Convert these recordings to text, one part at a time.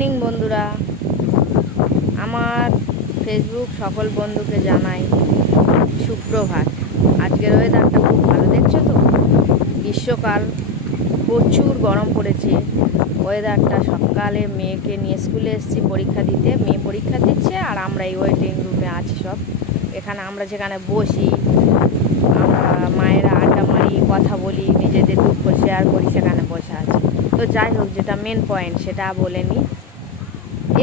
Morning বন্ধুরা, আমার Facebook সকল বন্ধুকে জানাই সুপ্রভাত। আজকের ওয়েদারটা খুব ভালো, দেখছো তো? গ্রীষ্মকাল, প্রচুর গরম পড়েছে। ওয়েদারটা, সকালে মেয়েকে নিয়ে স্কুলে এসেছি পরীক্ষা দিতে, মেয়ে পরীক্ষা দিচ্ছে আর আমরা এই ওয়েটিং রুমে আছি সব। এখানে আমরা যেখানে বসি, আমরা মায়েরা আড্ডা মারি, কথা বলি, নিজেদের দুঃখ শেয়ার করি, সেখানে বসে আছি। তো যাই হোক, যেটা মেন পয়েন্ট সেটা বলে নিই।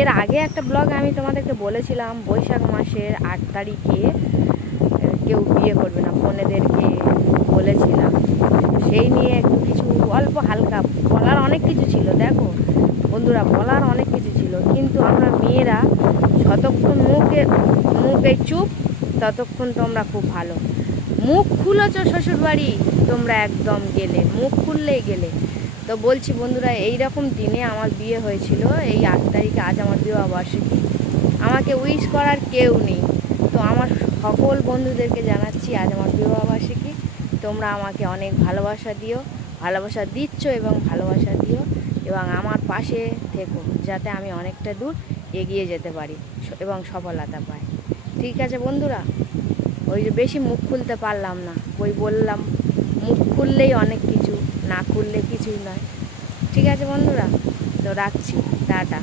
এর আগে একটা ব্লগ আমি তোমাদেরকে বলেছিলাম, বৈশাখ মাসের 8 তারিখে কেউ বিয়ে করবে না, বোনেদেরকে বলেছিলাম। সেই নিয়ে একটু কিছু অল্প হালকা বলার অনেক কিছু ছিল। দেখো বন্ধুরা, বলার অনেক কিছু ছিল, কিন্তু আমরা মেয়েরা যতক্ষণ মুখে চুপ, ততক্ষণ তোমরা খুব ভালো। মুখ খুলেছ শ্বশুরবাড়ি, তোমরা একদম গেলে, মুখ খুললেই গেলে। তো বলছি বন্ধুরা, এই রকম দিনে আমার বিয়ে হয়েছিল, এই 8 তারিখে। আজ আমার বিবাহবার্ষিকী। আমাকে উইশ করার কেউ নেই, তো আমার সকল বন্ধুদেরকে জানাচ্ছি আজ আমার বিবাহবার্ষিকী। তোমরা আমাকে অনেক ভালোবাসা দিও, ভালোবাসা দিচ্ছ এবং ভালোবাসা দিও, এবং আমার পাশে থেকো, যাতে আমি অনেকটা দূর এগিয়ে যেতে পারি এবং সফলতা পাই। ঠিক আছে বন্ধুরা, ওই যে বেশি মুখ খুলতে পারলাম না, ওই বললাম মুখ খুললেই অনেক কিছু, না খুললে কিছুই নয়। ঠিক আছে বন্ধুরা, তো রাখছি, টাটা।